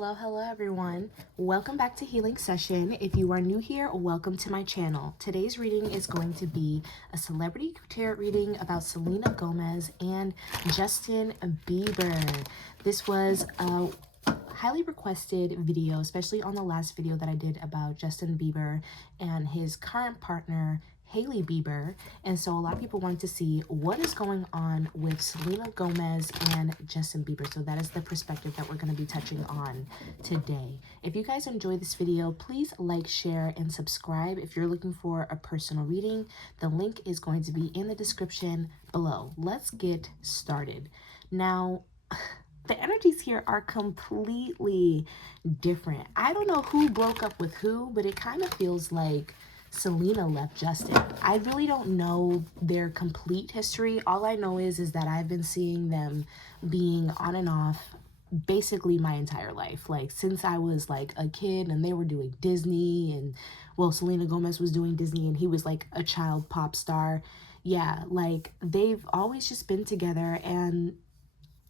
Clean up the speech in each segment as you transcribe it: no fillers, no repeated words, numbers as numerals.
Hello everyone. Welcome back to Healing Session. If you are new here, welcome to my channel. Today's reading is going to be a celebrity tarot reading about Selena Gomez and Justin Bieber. This was a highly requested video, especially on the last video that I did about Justin Bieber and his current partner Hailey Bieber. And so a lot of people wanted to see what is going on with Selena Gomez and Justin Bieber. So that is the perspective that we're going to be touching on today. If you guys enjoy this video, please like, share, and subscribe. If you're looking for a personal reading, the link is going to be in the description below. Let's get started. Now, the energies here are completely different. I don't know who broke up with who, but it kind of feels like Selena left Justin. I really don't know their complete history. All I know is that I've been seeing them being on and off basically my entire life. Like since I was like a kid and they were doing Disney and well, Selena Gomez was doing Disney and he was like a child pop star. Yeah, like they've always just been together and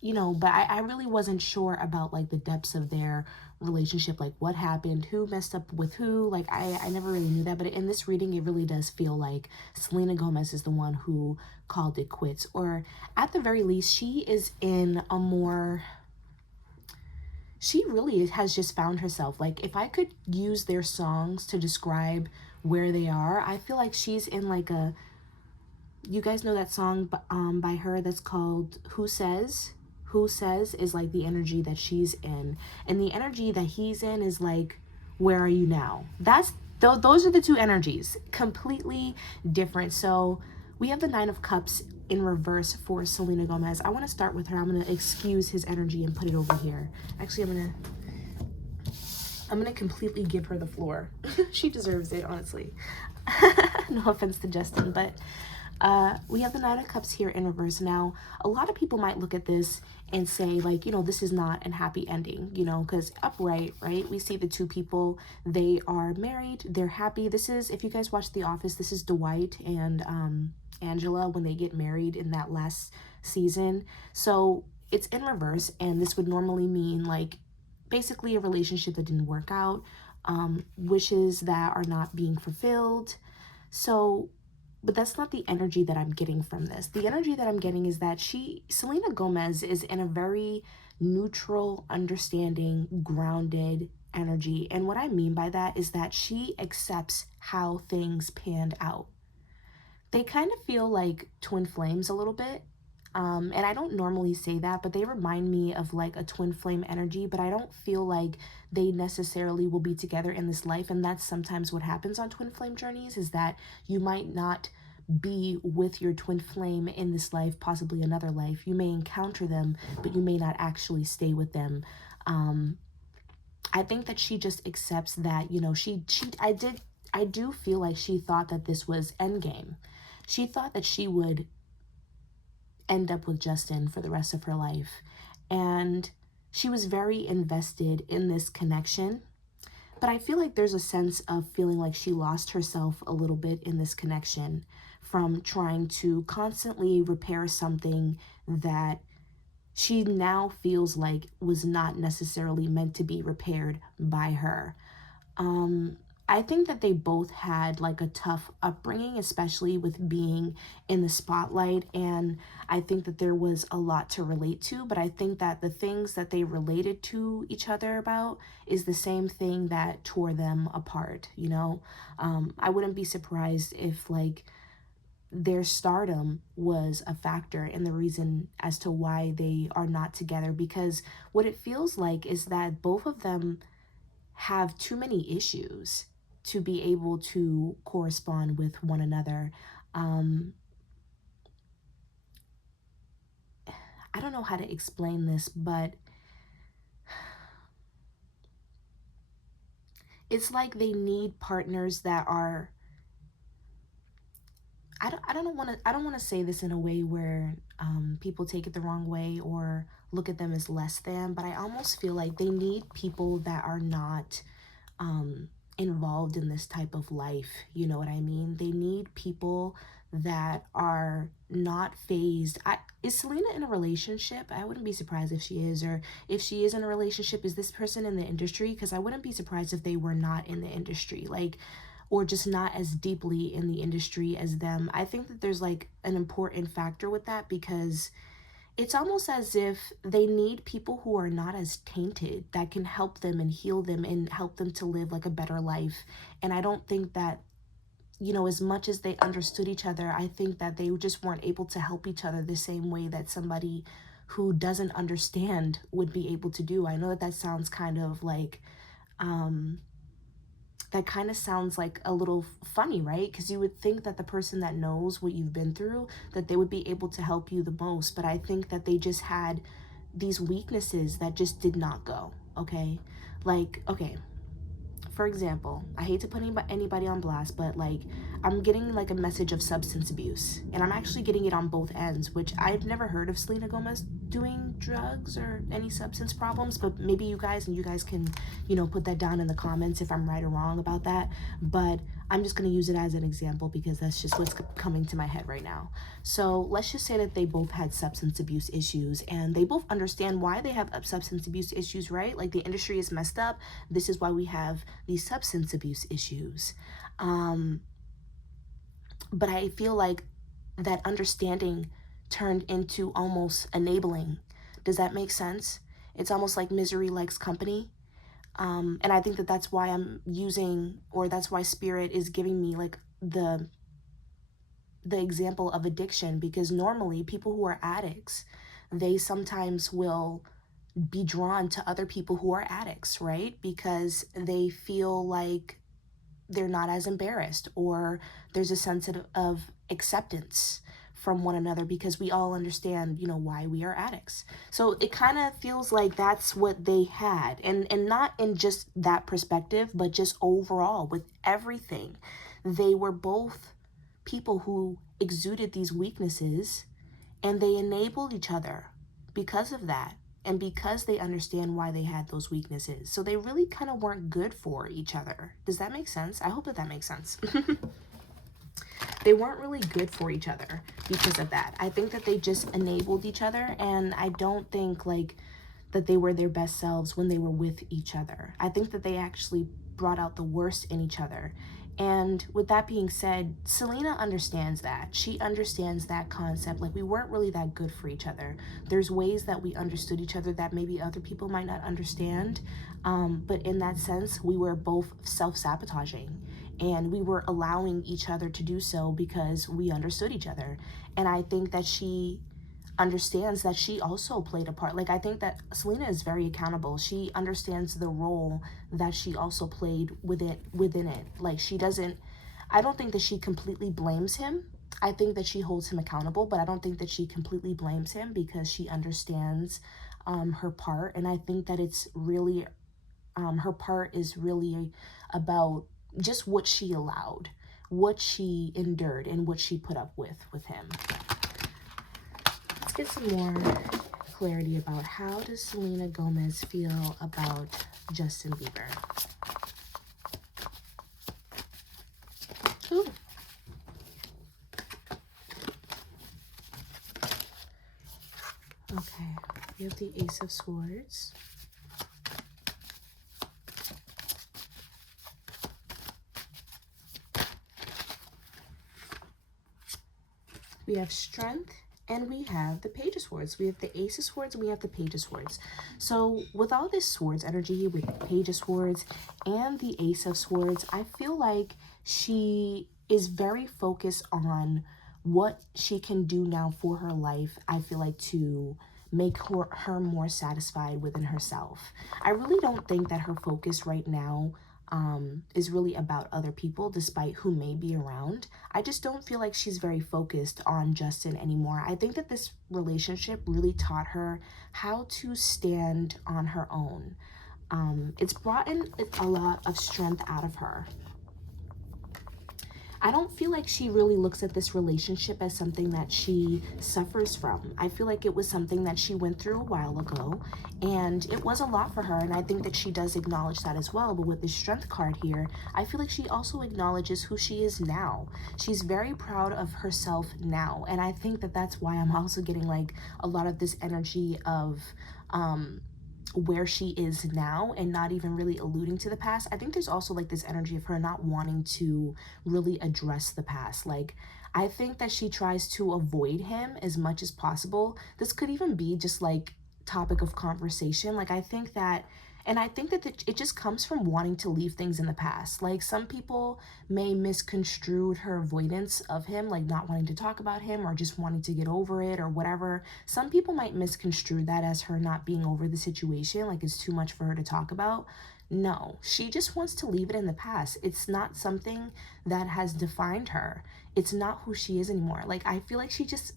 you know, but I really wasn't sure about like the depths of their relationship, like what happened, who messed up with who. Like I never really knew that, but in this reading it really does feel like Selena Gomez is the one who called it quits, or at the very least she is in a more, she really has just found herself. Like if I could use their songs to describe where they are, I feel like she's in like a, you guys know that song by her that's called Who Says? Who Says is like the energy that she's in, and the energy that he's in is like, where are you now? That's those are the two energies, completely different. So we have the Nine of Cups in reverse for Selena Gomez. I want to start with her. I'm going to excuse his energy and put it over here. Actually, I'm gonna completely give her the floor. She deserves it, honestly. No offense to Justin, but we have the Nine of Cups here in reverse. Now, a lot of people might look at this and say, like, you know, this is not a happy ending, you know, because upright, right? We see the two people, they are married, they're happy. This is, if you guys watch The Office, this is Dwight and Angela when they get married in that last season. So it's in reverse, and this would normally mean, like, basically a relationship that didn't work out, wishes that are not being fulfilled. So but that's not the energy that I'm getting from this. The energy that I'm getting is that Selena Gomez is in a very neutral, understanding, grounded energy. And what I mean by that is that she accepts how things panned out. They kind of feel like twin flames a little bit. And I don't normally say that, but they remind me of like a twin flame energy, but I don't feel like they necessarily will be together in this life. And that's sometimes what happens on twin flame journeys, is that you might not be with your twin flame in this life, possibly another life. You may encounter them, but you may not actually stay with them. I think that she just accepts that, you know, I do feel like she thought that this was endgame. She thought that she would end up with Justin for the rest of her life. And she was very invested in this connection. But I feel like there's a sense of feeling like she lost herself a little bit in this connection from trying to constantly repair something that she now feels like was not necessarily meant to be repaired by her. I think that they both had like a tough upbringing, especially with being in the spotlight. And I think that there was a lot to relate to, but I think that the things that they related to each other about is the same thing that tore them apart, you know? I wouldn't be surprised if like their stardom was a factor in the reason as to why they are not together, because what it feels like is that both of them have too many issues to be able to correspond with one another. I don't know how to explain this, but it's like they need partners that are, I don't want to say this in a way where people take it the wrong way or look at them as less than, but I almost feel like they need people that are not involved in this type of life. You know what I mean? They need people that are not phased. Is Selena in a relationship? I wouldn't be surprised if she is. Or if she is in a relationship, is this person in the industry? Because I wouldn't be surprised if they were not in the industry, like, or just not as deeply in the industry as them. I think that there's like an important factor with that, because it's almost as if they need people who are not as tainted, that can help them and heal them and help them to live like a better life. And I don't think that, you know, as much as they understood each other, I think that they just weren't able to help each other the same way that somebody who doesn't understand would be able to do. I know that that sounds kind of like, that kind of sounds like a little funny, right? Because you would think that the person that knows what you've been through, that they would be able to help you the most. But I think that they just had these weaknesses that just did not go, okay? Like, okay, for example, I hate to put anybody on blast, but like, I'm getting like a message of substance abuse, and I'm actually getting it on both ends, which I've never heard of Selena Gomez doing drugs or any substance problems, but maybe you guys can, you know, put that down in the comments if I'm right or wrong about that. But I'm just going to use it as an example because that's just what's coming to my head right now. So let's just say that they both had substance abuse issues, and they both understand why they have substance abuse issues, right? Like, the industry is messed up. This is why we have these substance abuse issues. But I feel like that understanding turned into almost enabling. Does that make sense? It's almost like misery likes company. And I think that that's why I'm using, or that's why Spirit is giving me like the example of addiction, because normally people who are addicts, they sometimes will be drawn to other people who are addicts, right? Because they feel like they're not as embarrassed, or there's a sense of acceptance from one another, because we all understand, you know, why we are addicts. So it kind of feels like that's what they had, and not in just that perspective, but just overall with everything. They were both people who exuded these weaknesses, and they enabled each other because of that, and because they understand why they had those weaknesses. So they really kind of weren't good for each other. Does that make sense? I hope that that makes sense. They weren't really good for each other because of that. I think that they just enabled each other, and I don't think like that they were their best selves when they were with each other. I think that they actually brought out the worst in each other. And with that being said, Selena understands that. She understands that concept. Like, we weren't really that good for each other. There's ways that we understood each other that maybe other people might not understand. But in that sense, we were both self-sabotaging. And we were allowing each other to do so because we understood each other. And I think that she understands that she also played a part. Like, I think that Selena is very accountable. She understands the role that she also played within it. Like, she doesn't, I don't think that she completely blames him. I think that she holds him accountable, but I don't think that she completely blames him, because she understands her part. And I think that it's really, her part is really about just what she allowed, what she endured, and what she put up with him. Let's get some more clarity about how does Selena Gomez feel about Justin Bieber. Ooh. Okay, we have the Ace of Swords. We have Strength, and we have the Page of Swords. We have the Ace of Swords, and we have the Page of Swords. So with all this Swords energy, with the Page of Swords and the Ace of Swords, I feel like she is very focused on what she can do now for her life. I feel like to make her more satisfied within herself. I really don't think that her focus right now is really about other people, despite who may be around. I just don't feel like she's very focused on Justin anymore. I think that this relationship really taught her how to stand on her own. It's brought in a lot of strength out of her. I don't feel like she really looks at this relationship as something that she suffers from. I feel like it was something that she went through a while ago, and it was a lot for her, and I think that she does acknowledge that as well. But with the Strength card here, I feel like she also acknowledges who she is now. She's very proud of herself now, and I think that that's why I'm also getting like a lot of this energy of where she is now and not even really alluding to the past. I think there's also like this energy of her not wanting to really address the past. Like, I think that she tries to avoid him as much as possible. This could even be just like topic of conversation. Like, I think that, and I think that it just comes from wanting to leave things in the past. Like, some people may misconstrue her avoidance of him, like not wanting to talk about him or just wanting to get over it or whatever. Some people might misconstrue that as her not being over the situation, like it's too much for her to talk about. No, she just wants to leave it in the past. It's not something that has defined her. It's not who she is anymore. Like, I feel like she just,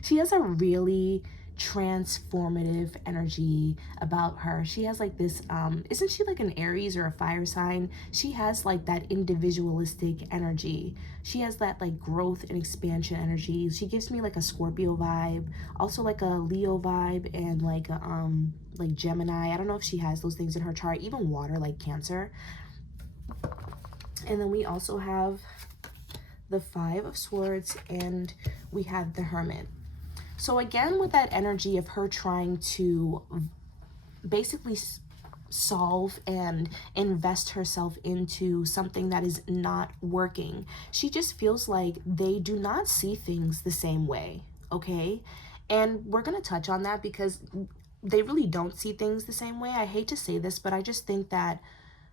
she has a really transformative energy about her. She has like this, isn't she like an Aries or a fire sign? She has like that individualistic energy. She has that like growth and expansion energy. She gives me like a Scorpio vibe, also like a Leo vibe, and like a, like Gemini. I don't know if she has those things in her chart, even water, like Cancer. And then we also have the Five of Swords, and we have the Hermit. So again, with that energy of her trying to basically solve and invest herself into something that is not working, she just feels like they do not see things the same way, okay? And we're going to touch on that because they really don't see things the same way. I hate to say this, but I just think that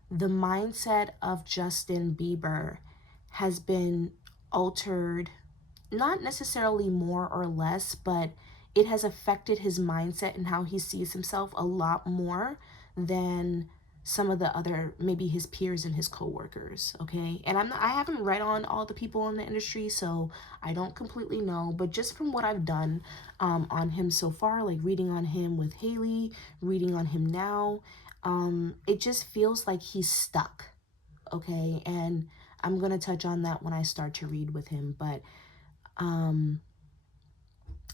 the mindset of Justin Bieber has been altered, not necessarily more or less, but it has affected his mindset and how he sees himself a lot more than some of the other, maybe his peers and his coworkers, okay? And I haven't read on all the people in the industry, so I don't completely know, but just from what I've done on him so far, like reading on him with Hailey, reading on him now, it just feels like he's stuck, okay? And I'm gonna touch on that when I start to read with him, but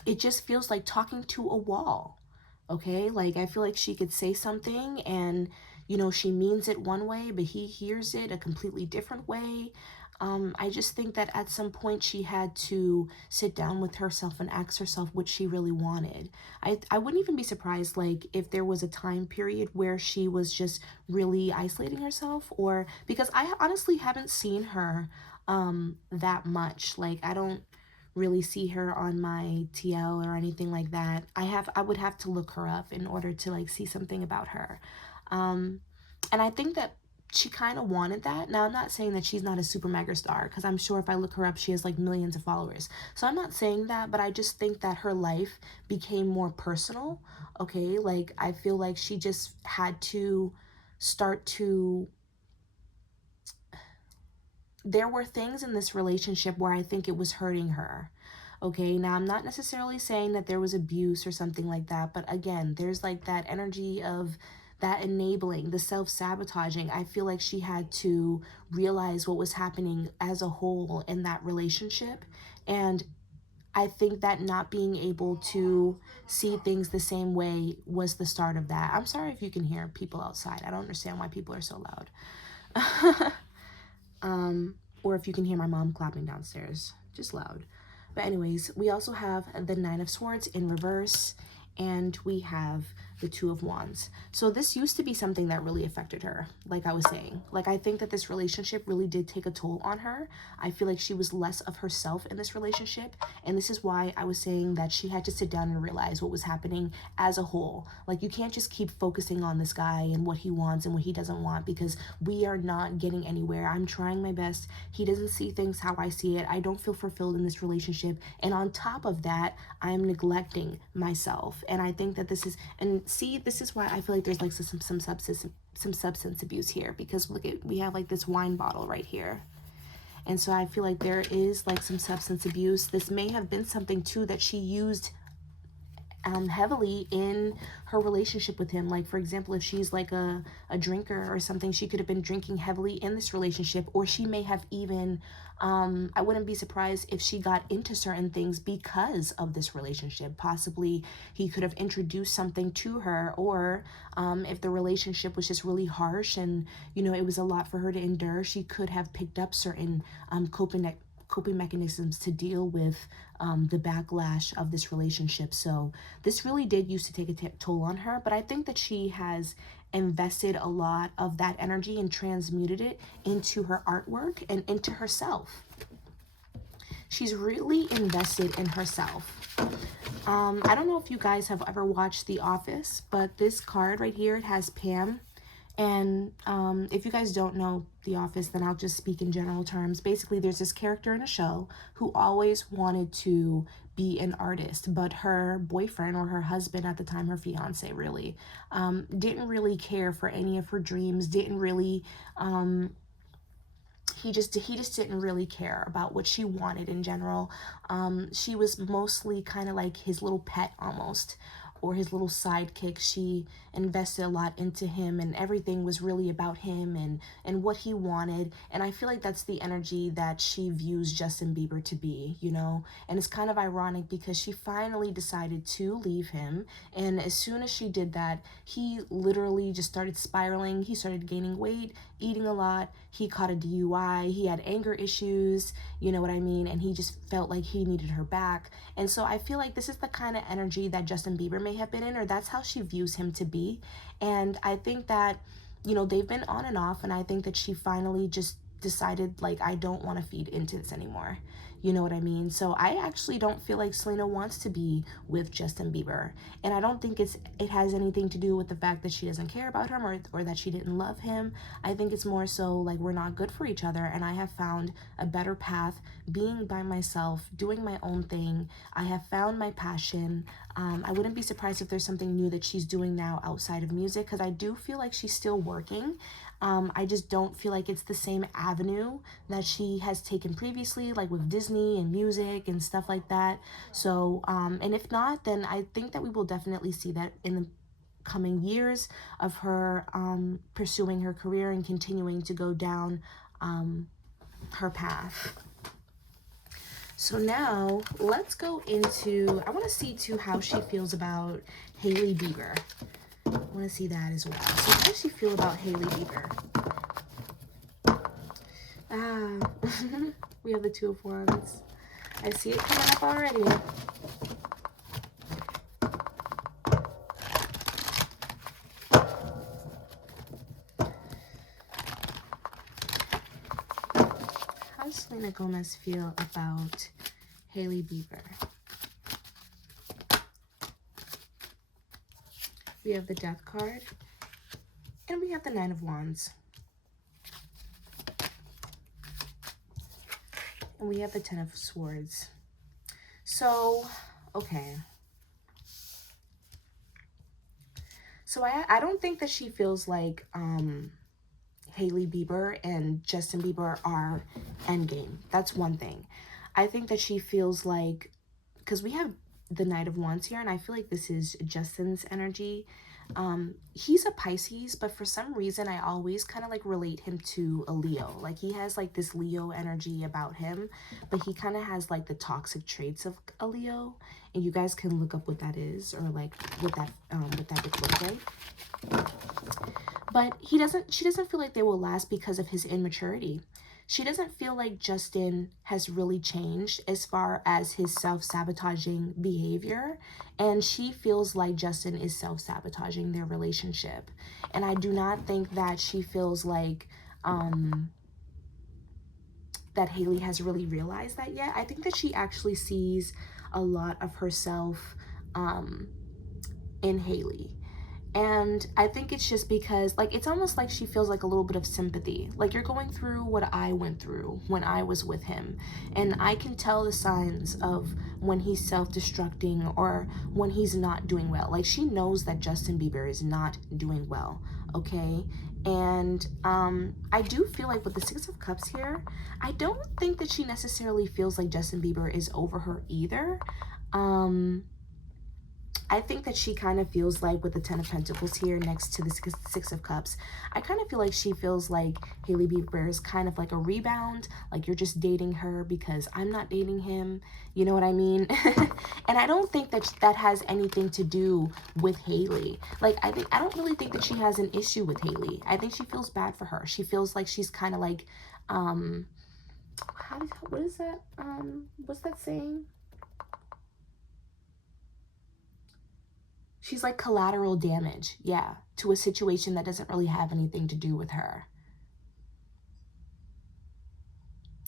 it just feels like talking to a wall, okay? Like, I feel like she could say something and, you know, she means it one way, but he hears it a completely different way. I just think that at some point she had to sit down with herself and ask herself what she really wanted. I wouldn't even be surprised, like, if there was a time period where she was just really isolating herself, or because I honestly haven't seen her that much. Like, I don't really see her on my TL or anything like that. I would have to look her up in order to like see something about her. And I think that she kind of wanted that. Now, I'm not saying that she's not a super mega star, because I'm sure if I look her up, she has like millions of followers. So I'm not saying that, but I just think that her life became more personal, okay? Like, I feel like she just had to start to, there were things in this relationship where I think it was hurting her. Okay, now I'm not necessarily saying that there was abuse or something like that, but again, there's like that energy of that enabling, the self-sabotaging. I feel like she had to realize what was happening as a whole in that relationship. And I think that not being able to see things the same way was the start of that. I'm sorry if you can hear people outside. I don't understand why people are so loud. Or if you can hear my mom clapping downstairs, just loud. But anyways, we also have the Nine of Swords in reverse, and we have the Two of Wands. So this used to be something that really affected her, like I was saying. Like, I think that this relationship really did take a toll on her. I feel like she was less of herself in this relationship, and this is why I was saying that she had to sit down and realize what was happening as a whole. Like, you can't just keep focusing on this guy and what he wants and what he doesn't want, because we are not getting anywhere. I'm trying my best. He doesn't see things how I see it. I don't feel fulfilled in this relationship, and on top of that, I'm neglecting myself. And I think that this is, and see, this is why I feel like there's like some substance abuse here, because look at, we have like this wine bottle right here. And so I feel like there is like some substance abuse. This may have been something too that she used heavily in her relationship with him. Like, for example, if she's like a drinker or something, she could have been drinking heavily in this relationship, or she may have even, I wouldn't be surprised if she got into certain things because of this relationship. Possibly he could have introduced something to her, or if the relationship was just really harsh and, you know, it was a lot for her to endure, she could have picked up certain coping mechanisms to deal with the backlash of this relationship. So this really did used to take a toll on her, but I think that she has invested a lot of that energy and transmuted it into her artwork and into herself. She's really invested in herself. I don't know if you guys have ever watched The Office, but this card right here, it has Pam. And if you guys don't know The Office, then I'll just speak in general terms. Basically, there's this character in a show who always wanted to be an artist, but her boyfriend, or her husband at the time, her fiance really, didn't really care for any of her dreams, didn't really, he just didn't really care about what she wanted in general. She was mostly kind of like his little pet almost, or his little sidekick. She invested a lot into him, and everything was really about him and what he wanted. And I feel like that's the energy that she views Justin Bieber to be, you know. And it's kind of ironic because she finally decided to leave him, and as soon as she did that, he literally just started spiraling. He started gaining weight, eating a lot. He caught a DUI. He had anger issues, you know what I mean? And he just felt like he needed her back. And so I feel like this is the kind of energy that Justin Bieber may have been in, or that's how she views him to be. And I think that, you know, they've been on and off, and I think that she finally just decided, like, I don't want to feed into this anymore. You know what I mean? So I actually don't feel like Selena wants to be with Justin Bieber. And I don't think it has anything to do with the fact that she doesn't care about him, or that she didn't love him. I think it's more so like we're not good for each other, and I have found a better path being by myself, doing my own thing. I have found my passion. I wouldn't be surprised if there's something new that she's doing now outside of music, because I do feel like she's still working. I just don't feel like it's the same avenue that she has taken previously, like with Disney and music and stuff like that. So, and if not, then I think that we will definitely see that in the coming years of her pursuing her career and continuing to go down her path. So now let's go into, I want to see too how she feels about Hailey Bieber. I want to see that as well. So how does she feel about Hailey Bieber? We have the Two of Wands. I see it coming up already. How does Selena Gomez feel about Hailey Bieber? We have the Death card, and we have the Nine of Wands. And we have the Ten of Swords. So, okay. So I don't think that she feels like Hailey Bieber and Justin Bieber are endgame. That's one thing. I think that she feels like, because we have the Knight of Wands here, and I feel like this is Justin's energy. He's a Pisces, but for some reason I always kind of like relate him to a Leo. Like he has like this Leo energy about him, but he kind of has like the toxic traits of a Leo. And you guys can look up what that is, or like what that would look like. But she doesn't feel like they will last because of his immaturity. She doesn't feel like Justin has really changed as far as his self-sabotaging behavior. And she feels like Justin is self-sabotaging their relationship. And I do not think that she feels like that Hailey has really realized that yet. I think that she actually sees a lot of herself in Hailey. And I think it's just because, like, it's almost like she feels like a little bit of sympathy. Like, you're going through what I went through when I was with him. And I can tell the signs of when he's self-destructing or when he's not doing well. Like, she knows that Justin Bieber is not doing well, okay? And I do feel like with the Six of Cups here, I don't think that she necessarily feels like Justin Bieber is over her either. I think that she kind of feels like, with the 10 of Pentacles here next to the 6 of Cups, I kind of feel like she feels like Hailey Bieber is kind of like a rebound, like you're just dating her because I'm not dating him, you know what I mean? And I don't think that that has anything to do with Hailey. Like, I don't really think that she has an issue with Hailey. I think she feels bad for her. She feels like she's kind of like, what is that? What's that saying? She's like collateral damage, yeah, to a situation that doesn't really have anything to do with her.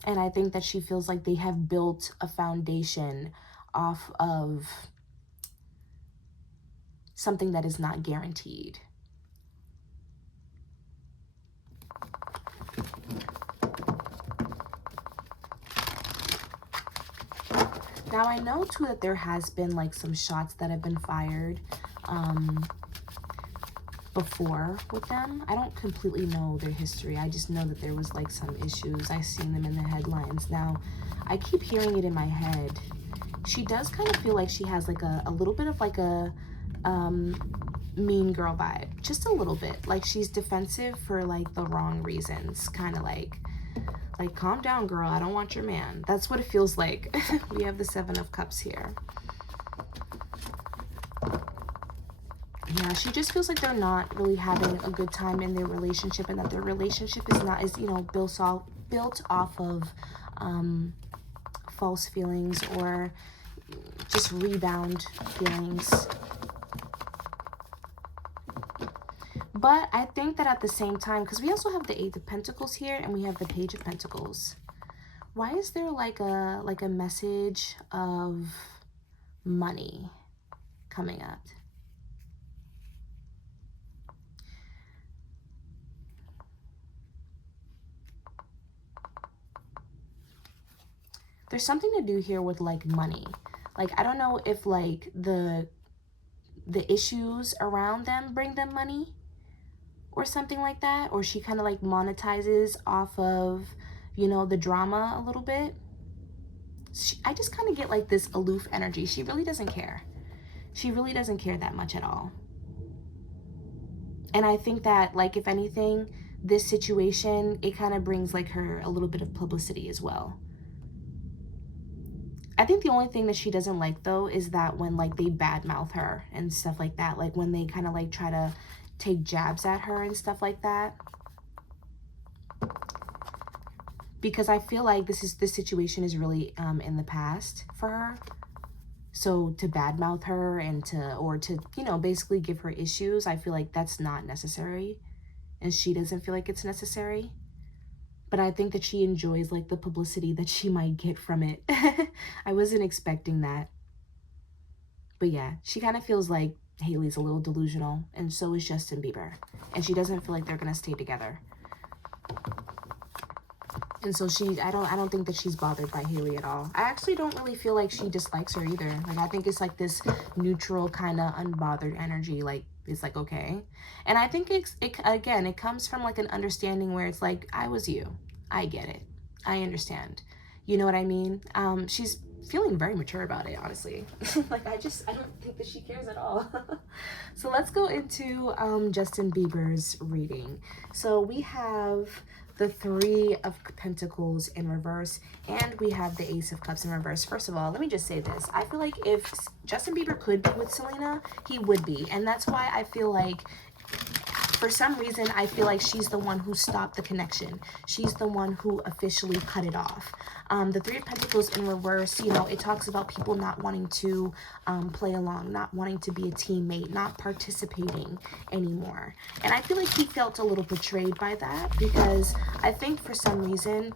And I think that she feels like they have built a foundation off of something that is not guaranteed. Now, I know, too, that there has been, like, some shots that have been fired before with them. I don't completely know their history. I just know that there was, like, some issues. I've seen them in the headlines. Now, I keep hearing it in my head. She does kind of feel like she has, like, a little bit of, like, a mean girl vibe. Just a little bit. Like, she's defensive for, like, the wrong reasons. Kind of like, calm down, girl, I don't want your man. That's what it feels like. We have the 7 of Cups here. Yeah, she just feels like they're not really having a good time in their relationship, and that their relationship is you know, built off of false feelings or just rebound feelings. But I think that at the same time, because we also have the 8 of Pentacles here and we have the Page of Pentacles. Why is there like a message of money coming up? There's something to do here with like money. Like, I don't know if like the issues around them bring them money or something like that, or she kind of like monetizes off of, you know, the drama a little bit. I just kind of get like this aloof energy. She really doesn't care. She really doesn't care that much at all. And I think that, like, if anything, this situation, it kind of brings like her a little bit of publicity as well. I think the only thing that she doesn't like, though, is that when like they badmouth her and stuff like that, like when they kind of like try to take jabs at her and stuff like that. Because I feel like this situation is really in the past for her. So to badmouth her and to, you know, basically give her issues, I feel like that's not necessary. And she doesn't feel like it's necessary. But I think that she enjoys like the publicity that she might get from it. I wasn't expecting that. But yeah, she kind of feels like Hailey's a little delusional, and so is Justin Bieber. And she doesn't feel like they're gonna stay together. And so I don't think that she's bothered by Hailey at all. I actually don't really feel like she dislikes her either. Like, I think it's like this neutral kind of unbothered energy. Like, it's like, okay. And I think it comes from like an understanding where it's like, I was you. I get it. I understand. You know what I mean? She's feeling very mature about it, honestly. Like, I don't think that she cares at all. So let's go into Justin Bieber's reading. So we have the 3 of Pentacles in reverse, and we have the Ace of Cups in reverse. First of all, let me just say this. I feel like if Justin Bieber could be with Selena, he would be. And that's why I feel like, for some reason, I feel like she's the one who stopped the connection. She's the one who officially cut it off. The 3 of Pentacles in reverse, you know, it talks about people not wanting to play along, not wanting to be a teammate, not participating anymore. And I feel like he felt a little betrayed by that, because I think for some reason,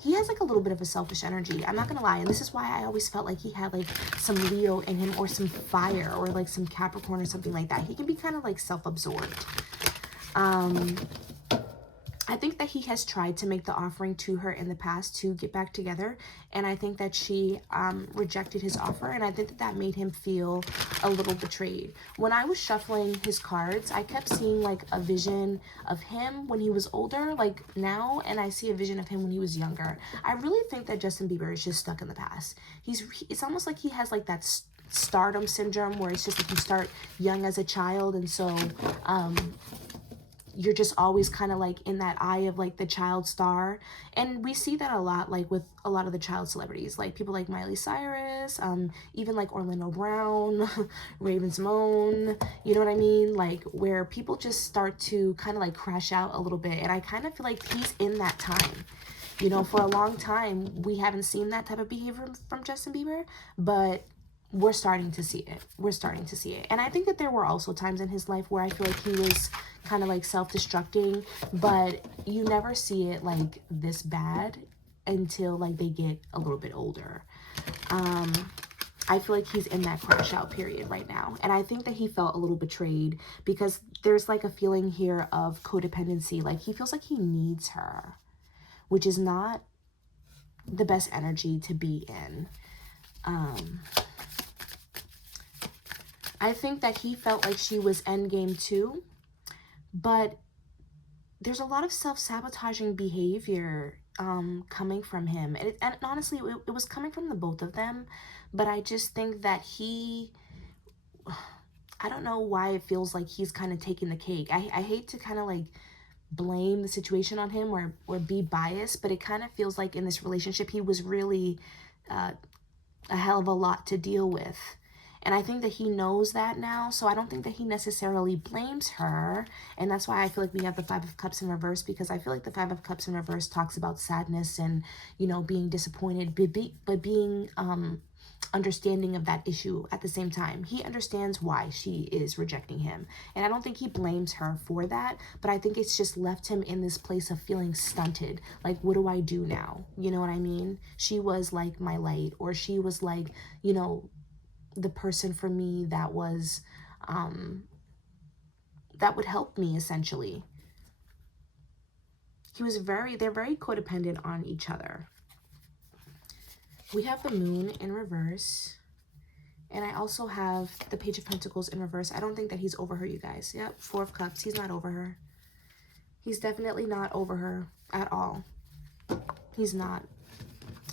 he has like a little bit of a selfish energy. I'm not gonna lie. And this is why I always felt like he had like some Leo in him, or some fire, or like some Capricorn or something like that. He can be kind of like self-absorbed. I think that he has tried to make the offering to her in the past to get back together, and I think that she rejected his offer, and I think that that made him feel a little betrayed. When I was shuffling his cards, I kept seeing like a vision of him when he was older, like now, and I see a vision of him when he was younger. I really think that Justin Bieber is just stuck in the past. It's almost like he has like that stardom syndrome, where it's just like you start young as a child, and so you're just always kind of like in that eye of like the child star. And we see that a lot, like with a lot of the child celebrities, like people like Miley Cyrus, even like Orlando Brown, Raven Simone, you know what I mean? Like where people just start to kind of like crash out a little bit. And I kind of feel like he's in that time. You know, for a long time, we haven't seen that type of behavior from Justin Bieber, but we're starting to see it. We're starting to see it. And I think that there were also times in his life where I feel like he was kind of like self-destructing, but you never see it like this bad until like they get a little bit older. I feel like he's in that crash out period right now. And I think that he felt a little betrayed because there's like a feeling here of codependency. Like he feels like he needs her, which is not the best energy to be in. I think that he felt like she was endgame too, but there's a lot of self-sabotaging behavior coming from him. And honestly, it was coming from the both of them, but I just think that I don't know why it feels like he's kind of taking the cake. I hate to kind of like blame the situation on him or be biased, but it kind of feels like in this relationship, he was really a hell of a lot to deal with. And I think that he knows that now, so I don't think that he necessarily blames her. And that's why I feel like we have the Five of Cups in reverse, because I feel like the Five of Cups in reverse talks about sadness and, you know, being disappointed, but being understanding of that issue at the same time. He understands why she is rejecting him. And I don't think he blames her for that, but I think it's just left him in this place of feeling stunted. Like, what do I do now? You know what I mean? She was like my light, or she was like, you know, the person for me that was that would help me essentially. They're very codependent on each other. We have the Moon in reverse, and I also have the Page of Pentacles in reverse. I don't think that he's over her, you guys. Yep, Four of Cups. He's not over her. He's definitely not over her at all. He's not.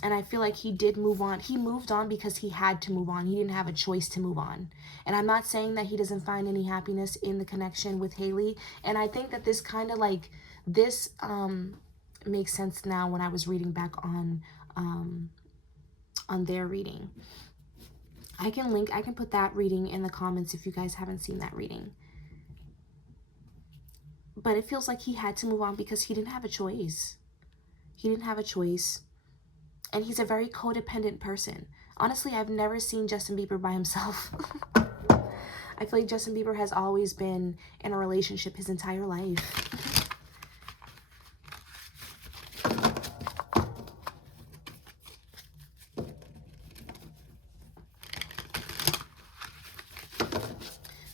And I feel like he did move on. He moved on because he had to move on. He didn't have a choice to move on. And I'm not saying that he doesn't find any happiness in the connection with Hailey. And I think that this kind of like, this makes sense now when I was reading back on their reading. I can put that reading in the comments if you guys haven't seen that reading. But it feels like he had to move on because he didn't have a choice. He didn't have a choice. And he's a very codependent person. Honestly, I've never seen Justin Bieber by himself. I feel like Justin Bieber has always been in a relationship his entire life.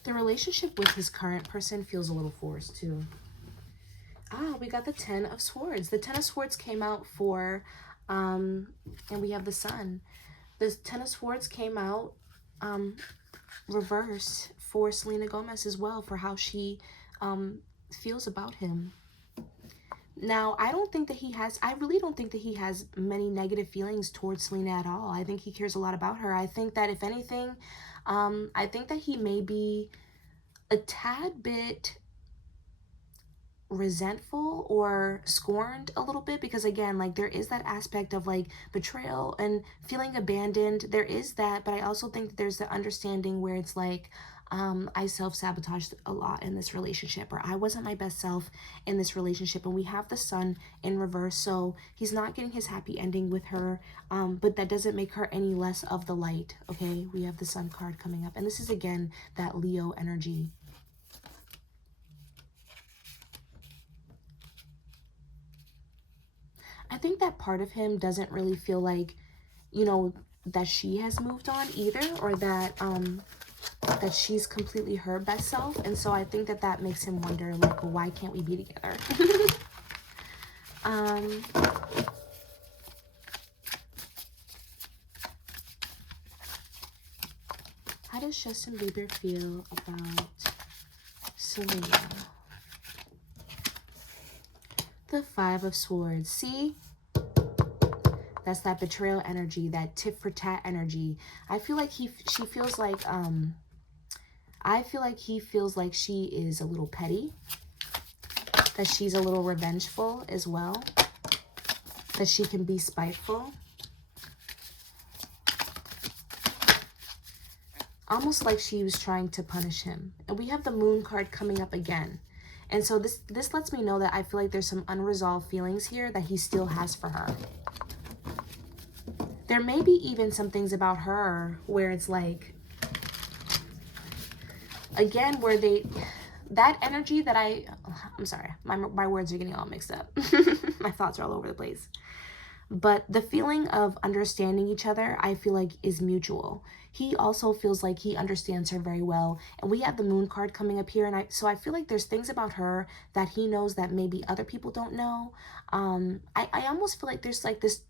The relationship with his current person feels a little forced too. Ah, we got the Ten of Swords. The Ten of Swords came out for, and we have the Sun. The Ten of Swords came out reverse for Selena Gomez as well, for how she feels about him. Now, I really don't think that he has many negative feelings towards Selena at all. I think he cares a lot about her. I think that if anything, I think that he may be a tad bit resentful or scorned a little bit, because again, like, there is that aspect of like betrayal and feeling abandoned. There is that, but I also think that there's the understanding where it's like, I self-sabotaged a lot in this relationship, or I wasn't my best self in this relationship. And we have the Sun in reverse, so he's not getting his happy ending with her, but that doesn't make her any less of the light. Okay, we have the Sun card coming up, and this is again that Leo energy. I think that part of him doesn't really feel like, you know, that she has moved on either, or that that she's completely her best self. And so I think that that makes him wonder, like, well, why can't we be together? How does Justin Bieber feel about Selena? The Five of Swords. See? That's that betrayal energy, that tit for tat energy. I feel like she feels like, I feel like he feels like she is a little petty, that she's a little revengeful as well, that she can be spiteful. Almost like she was trying to punish him. And we have the Moon card coming up again. And so this lets me know that I feel like there's some unresolved feelings here that he still has for her. There may be even some things about her where it's like, again, where that energy that I'm sorry, my words are getting all mixed up. My thoughts are all over the place. But the feeling of understanding each other, I feel like, is mutual. He also feels like he understands her very well. And we have the Moon card coming up here. And so I feel like there's things about her that he knows that maybe other people don't know. I almost feel like there's like this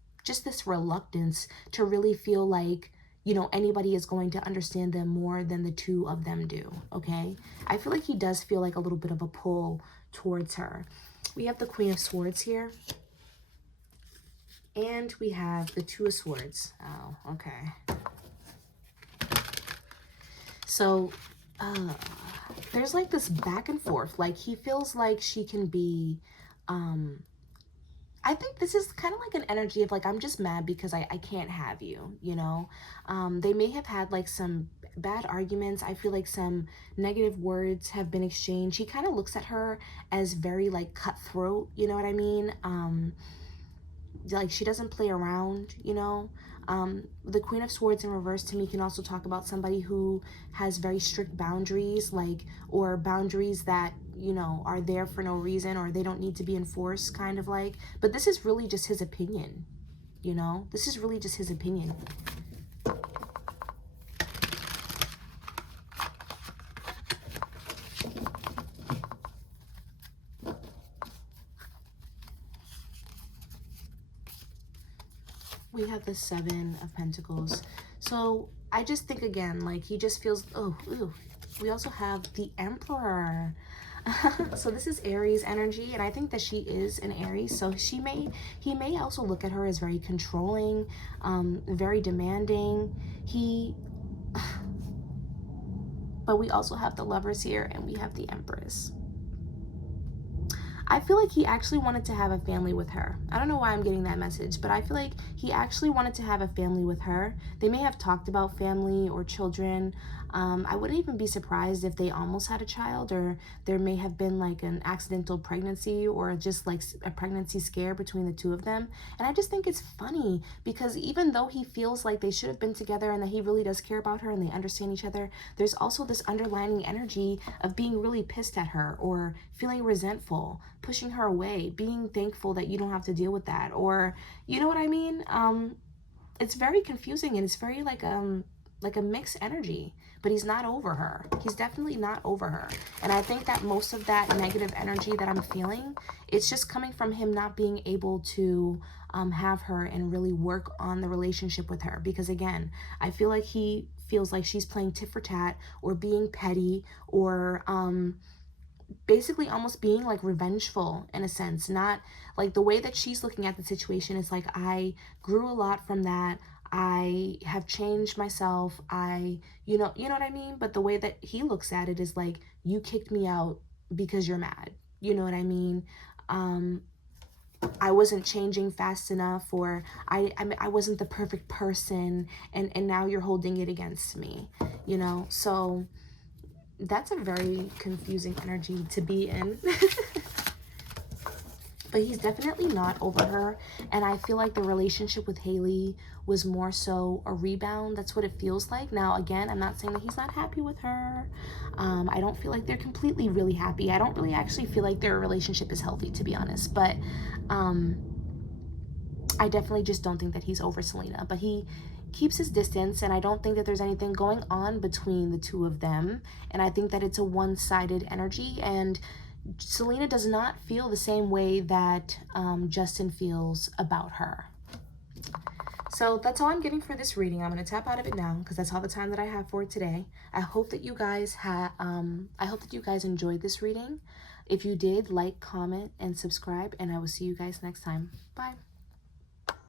reluctance to really feel like, you know, anybody is going to understand them more than the two of them do, okay? I feel like he does feel like a little bit of a pull towards her. We have the Queen of Swords here. And we have the Two of Swords. Oh, okay. So, there's like this back and forth. Like, he feels like she can be, I think this is kind of like an energy of like, I'm just mad because I can't have you, you know? They may have had like some bad arguments. I feel like some negative words have been exchanged. He kind of looks at her as very like cutthroat, you know what I mean? Like, she doesn't play around, you know? The Queen of Swords in reverse to me can also talk about somebody who has very strict boundaries, like, or boundaries that, you know, are there for no reason, or they don't need to be enforced, kind of like. But this is really just his opinion, you know? This is really just his opinion. We have the Seven of Pentacles. So I just think, again, like, he just feels, oh, ooh. We also have the Emperor. So this is Aries energy, and I think that she is an Aries. So he may also look at her as very controlling, very demanding. But we also have the Lovers here, and we have the Empress. I feel like he actually wanted to have a family with her. I don't know why I'm getting that message, but I feel like he actually wanted to have a family with her. They may have talked about family or children. I wouldn't even be surprised if they almost had a child, or there may have been like an accidental pregnancy, or just like a pregnancy scare between the two of them. And I just think it's funny because even though he feels like they should have been together and that he really does care about her and they understand each other, there's also this underlying energy of being really pissed at her, or feeling resentful, pushing her away, being thankful that you don't have to deal with that, or, you know what I mean? It's very confusing, and it's very like a mixed energy, but he's not over her. He's definitely not over her. And I think that most of that negative energy that I'm feeling, it's just coming from him not being able to have her and really work on the relationship with her. Because again, I feel like he feels like she's playing tit for tat, or being petty, or basically almost being like revengeful in a sense. Not like the way that she's looking at the situation is like, I grew a lot from that. I have changed myself. You know what I mean? But the way that he looks at it is like, you kicked me out because you're mad. You know what I mean? I wasn't changing fast enough, or I wasn't the perfect person, and now you're holding it against me, you know? So that's a very confusing energy to be in. But he's definitely not over her, and I feel like the relationship with Hailey was more so a rebound. That's what it feels like. Now, again, I'm not saying that he's not happy with her. I don't feel like they're completely really happy. I don't really actually feel like their relationship is healthy, to be honest. But I definitely just don't think that he's over Selena. But he keeps his distance, and I don't think that there's anything going on between the two of them. And I think that it's a one-sided energy, and Selena does not feel the same way that Justin feels about her. So that's all I'm getting for this reading. I'm going to tap out of it now because that's all the time that I have for today. I hope that you guys enjoyed this reading. If you did, like, comment, and subscribe, and I will see you guys next time. Bye.